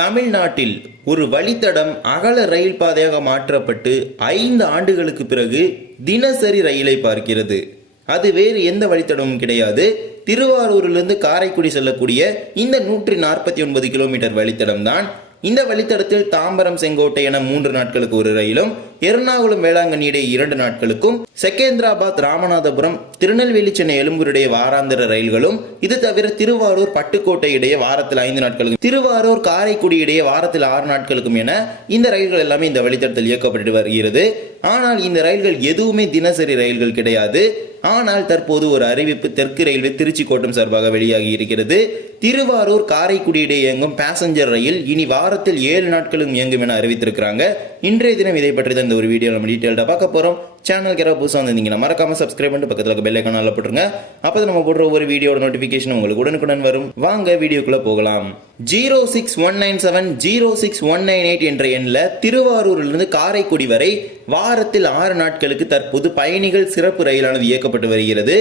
தமிழ்நாட்டில் ஒரு வழித்தடம் அகல ரயில் பாதையாக மாற்றப்பட்டு ஐந்து ஆண்டுகளுக்கு பிறகு தினசரி ரயிலை பார்க்கிறது. அது வேறு எந்த வழித்தடமும் கிடையாது. திருவாரூரிலிருந்து காரைக்குடி செல்லக்கூடிய இந்த நூற்றி நாற்பத்தி ஒன்பது கிலோமீட்டர் வழித்தடம் தான் இந்த வழித்தடத்தில் தாம்பரம் செங்கோட்டை என மூன்று நாட்களுக்கு ஒரு ரயிலும் எர்ணாகுளம் வேளாங்கண்ணி இடையே இரண்டு நாட்களுக்கும் செகேந்திராபாத் ராமநாதபுரம் திருநெல்வேலி சென்னை எழும்பூருடைய வாராந்திர ரயில்களும் இது தவிர திருவாரூர் பட்டுக்கோட்டை இடையே வாரத்தில் ஐந்து நாட்களுக்கும் திருவாரூர் காரைக்குடி இடையே வாரத்தில் ஆறு நாட்களுக்கும் என இந்த ரயில்கள் எல்லாமே இந்த வழித்தடத்தில் இயக்கப்பட்டு வருகிறது. ஆனால் இந்த ரயில்கள் எதுவுமே தினசரி ரயில்கள் கிடையாது. ஆனால் தற்போது ஒரு அறிவிப்பு தெற்கு ரயில்வே திருச்சி கோட்டம் சார்பாக வெளியாகி இருக்கிறது. திருவாரூர் காரைக்குடி இடையே இயங்கும் பேசஞ்சர் ரயில் இனி வாரத்தில் ஏழு நாட்களும் இயங்கும் என அறிவித்திருக்கிறாங்க. இன்றைய தினம் இதை பற்றி தான் இந்த ஒரு வீடியோ நம்ம டீட்டெயில்டாக பார்க்க போகிறோம் சேனலுக்கு யாராவது புதுசாக வந்திருந்தீங்கன்னா மறக்காம சப்ஸ்கிரைப் பண்ணிட்டு பக்கத்தில் இருக்க பெல் ஐக்கான போட்டுருங்க. அப்போ நம்ம போடுற ஒவ்வொரு வீடியோட நோட்டிஃபிகேஷன் உங்களுக்கு உடனுக்குடன் வரும். வாங்க வீடியோக்குள்ளே போகலாம். Zero six one nine seven zero six one nine eight என்ற எண்ணில் திருவாரூரிலிருந்து காரைக்குடி வரை வாரத்தில் ஆறு நாட்களுக்கு தற்போது பயணிகள் சிறப்பு ரயிலானது இயக்கப்பட்டு வருகிறது.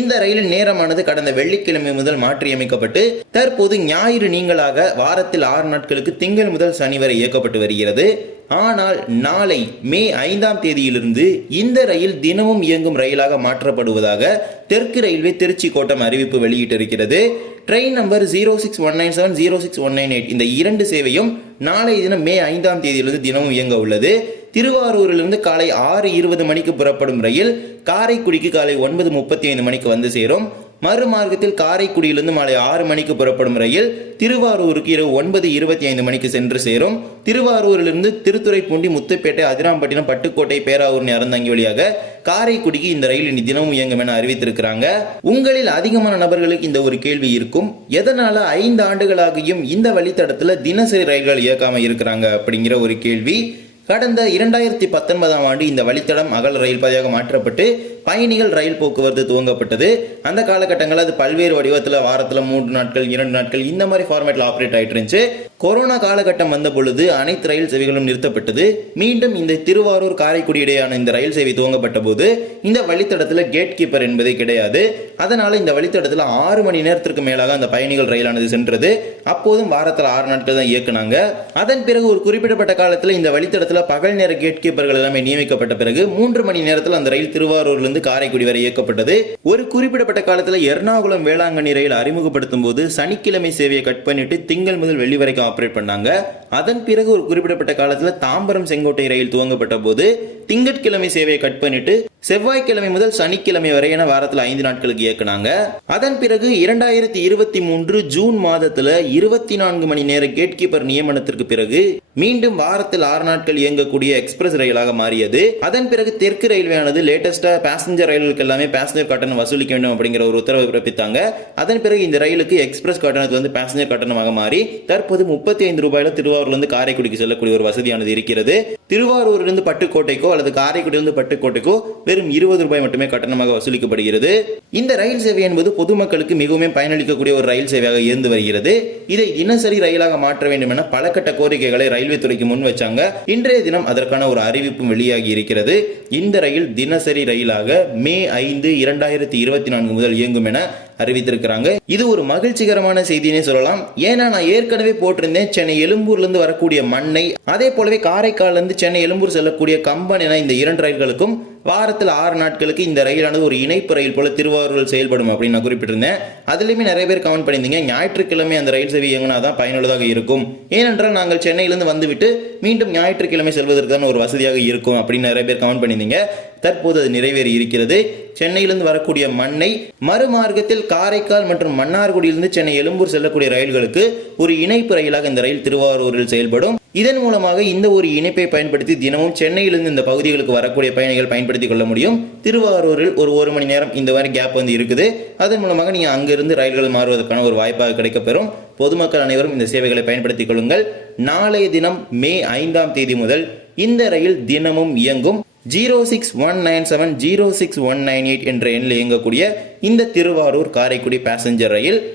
இந்த ரயிலின் நேரமானது கடந்த வெள்ளிக்கிழமை முதல் மாற்றியமைக்கப்பட்டு தற்போது ஞாயிறு நீங்களாக வாரத்தில் ஆறு நாட்களுக்கு திங்கள் முதல் சனி வரை இயக்கப்பட்டு வருகிறது. ஆனால் நாளை மே ஐந்தாம் தேதியிலிருந்து இந்த ரயில் தினமும் இயங்கும் ரயிலாக மாற்றப்படுவதாக தெற்கு ரயில்வே திருச்சி கோட்டம் அறிவிப்பு வெளியிட்டிருக்கிறது. Train number zero six one nine seven zero six one nine eight இந்த இரண்டு சேவையும் நாளை தினம் மே ஐந்தாம் தேதியிலிருந்து தினமும் இயங்க உள்ளது. திருவாரூரிலிருந்து காலை ஆறு இருபது மணிக்கு புறப்படும் ரயில் காரைக்குடிக்கு காலை ஒன்பது முப்பத்தி ஐந்து மணிக்கு வந்து சேரும். மறுமார்க்கத்தில் காரைக்குடியிலிருந்து மாலை ஆறு மணிக்கு புறப்படும் ரயில் திருவாரூருக்கு இரவு ஒன்பது இருபத்தி ஐந்து மணிக்கு சென்று சேரும். திருவாரூரிலிருந்து திருத்துறைப்பூண்டி முத்துப்பேட்டை அதிராம்பட்டினம் பட்டுக்கோட்டை பேராவூர் அறந்தங்கி வழியாக காரைக்குடிக்கு இந்த ரயில் இனி தினமும் இயங்கும் என அறிவித்திருக்கிறாங்க. உங்களில் அதிகமான நபர்களுக்கு இந்த ஒரு கேள்வி இருக்கும். எதனால ஐந்து ஆண்டுகளாகியும் இந்த வழித்தடத்துல தினசரி ரயில்கள் இயக்காம இருக்கிறாங்க அப்படிங்கிற ஒரு கேள்வி. கடந்த இரண்டாயிரத்தி பத்தொன்பதாம் ஆண்டு இந்த வழித்தடம் அகல ரயில் பாதையாக மாற்றப்பட்டு பயணிகள் ரயில் போக்குவரத்து துவங்கப்பட்டது. அந்த காலகட்டங்களில் அது பல்வேறு வடிவத்தில் வாரத்தில் மூன்று நாட்கள் இரண்டு நாட்கள் இந்த மாதிரி ஃபார்மேட்டில் ஆப்ரேட் ஆகிட்டு இருந்துச்சு. கொரோனா காலகட்டம் வந்த பொழுது அனைத்து ரயில் சேவைகளும் நிறுத்தப்பட்டது. மீண்டும் இந்த திருவாரூர் காரைக்குடி இடையான இந்த ரயில் சேவை துவங்கப்பட்ட போது இந்த வழித்தடத்தில் கேட் கீப்பர் என்பதே கிடையாது. அதனால இந்த வழித்தடத்தில் ஆறு மணி நேரத்திற்கு மேலாக அந்த பயணிகள் ரயிலானது சென்றது. அப்போதும் வாரத்தில் ஆறு நாட்கள் தான் இயக்குனாங்க. அதன் பிறகு ஒரு குறிப்பிடப்பட்ட காலத்தில் இந்த வழித்தடத்தில் பகல் நேர கேட் கீப்பர்கள் எல்லாமே நியமிக்கப்பட்ட பிறகு மூன்று மணி நேரத்தில் அந்த ரயில் திருவாரூர்ல இருந்து காரைக்குடி வரை இயக்கப்பட்டது. ஒரு குறிப்பிடப்பட்ட காலத்தில் எர்ணாகுளம் வேளாங்கண்ணி ரயில் அறிமுகப்படுத்தும் போது சனிக்கிழமை சேவையை கட் பண்ணிட்டு திங்கள் முதல் வெள்ளி வரைக்கும் ஆப்ரேட் பண்ணாங்க. அதன் பிறகு ஒரு குறிப்பிடப்பட்ட காலத்தில் தாம்பரம் செங்கோட்டை ரயில் துவங்கப்பட்ட போது திங்கட்கிழமை சேவையை கட் பண்ணிட்டு செவ்வாய்க்கிழமை முதல் சனிக்கிழமை வரை என வாரத்தில் ஐந்து நாட்களுக்கு இயக்குனாங்க. அதன் பிறகு இரண்டாயிரத்தி இருபத்தி மூன்று ஜூன் மாதத்துல இருபத்தி நான்கு மணி நேர கேட் கீப்பர் நியமனத்திற்கு பிறகு மீண்டும் வாரத்தில் ஆறு நாட்கள் இயங்கக்கூடிய எக்ஸ்பிரஸ் ரயிலாக மாறியது. அதன் பிறகு தெற்கு ரயில்வேயானது லேட்டஸ்டா பேசஞ்சர் ரயில்களுக்கு எல்லாமே பேசஞ்சர் கட்டணம் வசூலிக்க வேண்டும் அப்படிங்கிற ஒரு உத்தரவை பிறப்பித்தாங்க. அதன் பிறகு இந்த ரயிலுக்கு எக்ஸ்பிரஸ் கட்டணத்தில் வந்து பேசஞ்சர் கட்டணமாக மாறி தற்போது முப்பத்தி ஐந்து ரூபாயில திருவாரூர்லேருந்து காரைக்குடிக்கு செல்லக்கூடிய ஒரு வசதியானது இருக்கிறது. திருவாரூரிலிருந்து பட்டுக்கோட்டைக்கோ அல்லது காரைக்குடியிலிருந்து பட்டுக்கோட்டைக்கோ வெறும் இருபது ரூபாய் மட்டுமே கட்டணமாக வசூலிக்கப்படுகிறது. இந்த ரயில் சேவை என்பது பொதுமக்களுக்கு மிகவும் பயனளிக்கக்கூடிய ஒரு ரயில் சேவையாக இருந்து வருகிறது. இதை தினசரி ரயிலாக மாற்ற வேண்டும் என பல கட்ட கோரிக்கைகளை ரயில்வே துறைக்கு முன் வச்சாங்க. இன்றைய தினம் அதற்கான ஒரு அறிவிப்பும் வெளியாகி இருக்கிறது. இந்த ரயில் தினசரி ரயிலாக மே ஐந்து இரண்டாயிரத்தி இருபத்தி நான்கு முதல் இயங்கும் என அறிவித்திருக்கிறாங்க. இது ஒரு மகிழ்ச்சிகரமான செய்தினே சொல்லலாம். ஏன்னா நான் ஏற்கனவே போட்டிருந்தேன். சென்னை எழும்பூர்ல இருந்து வரக்கூடிய மண்ணை அதே போலவே காரைக்கால்ல இருந்து சென்னை எழும்பூர் செல்லக்கூடிய கம்பன் என இந்த இரண்டு ரயில்களுக்கும் வாரத்தில் ஆறு நாட்களுக்கு இந்த ரயிலானது ஒரு இணைப்பு ரயில் போல திருவாரூரில் செயல்படும் அப்படின்னு நான் குறிப்பிட்டிருந்தேன். அதுலேயுமே நிறைய பேர் கமெண்ட் பண்ணியிருந்தீங்க. ஞாயிற்றுக்கிழமை அந்த ரயில் சேவை இயங்கினா தான் பயனுள்ளதாக இருக்கும். ஏனென்றால் நாங்கள் சென்னையிலிருந்து வந்துவிட்டு மீண்டும் ஞாயிற்றுக்கிழமை செல்வதற்கான ஒரு வசதியாக இருக்கும் அப்படின்னு நிறைய பேர் கமெண்ட் பண்ணியிருந்தீங்க. தற்போது அது நிறைவேறி இருக்கிறது. சென்னையிலிருந்து வரக்கூடிய மண்ணை மறுமார்க்கத்தில் காரைக்கால் மற்றும் மன்னார்குடியிலிருந்து சென்னை எழும்பூர் செல்லக்கூடிய ரயில்களுக்கு ஒரு இணைப்பு ரயிலாக இந்த ரயில் திருவாரூரில் செயல்படும். இதன் மூலமாக இந்த ஒரு இணைப்பை பயன்படுத்தி தினமும் சென்னையிலிருந்து இந்த பகுதிகளுக்கு வரக்கூடிய பயணிகள் பயன்படுத்திக் கொள்ள முடியும். திருவாரூரில் ஒரு ஒரு மணி நேரம் இந்த மாதிரி கேப் வந்து இருக்குது. அதன் மூலமாக நீங்கள் அங்கிருந்து ரயில்கள் மாறுவதற்கான ஒரு வாய்ப்பாக கிடைக்கப்பெறும். பொதுமக்கள் அனைவரும் இந்த சேவைகளை பயன்படுத்திக் கொள்ளுங்கள். நாளைய தினம் மே ஐந்தாம் தேதி முதல் இந்த ரயில் தினமும் இயங்கும். Zero six one nine seven zero six one nine eight என்ற எண்ணில் இயங்கக்கூடிய இந்த திருவாரூர் காரைக்குடி பேசஞ்சர் ரயில்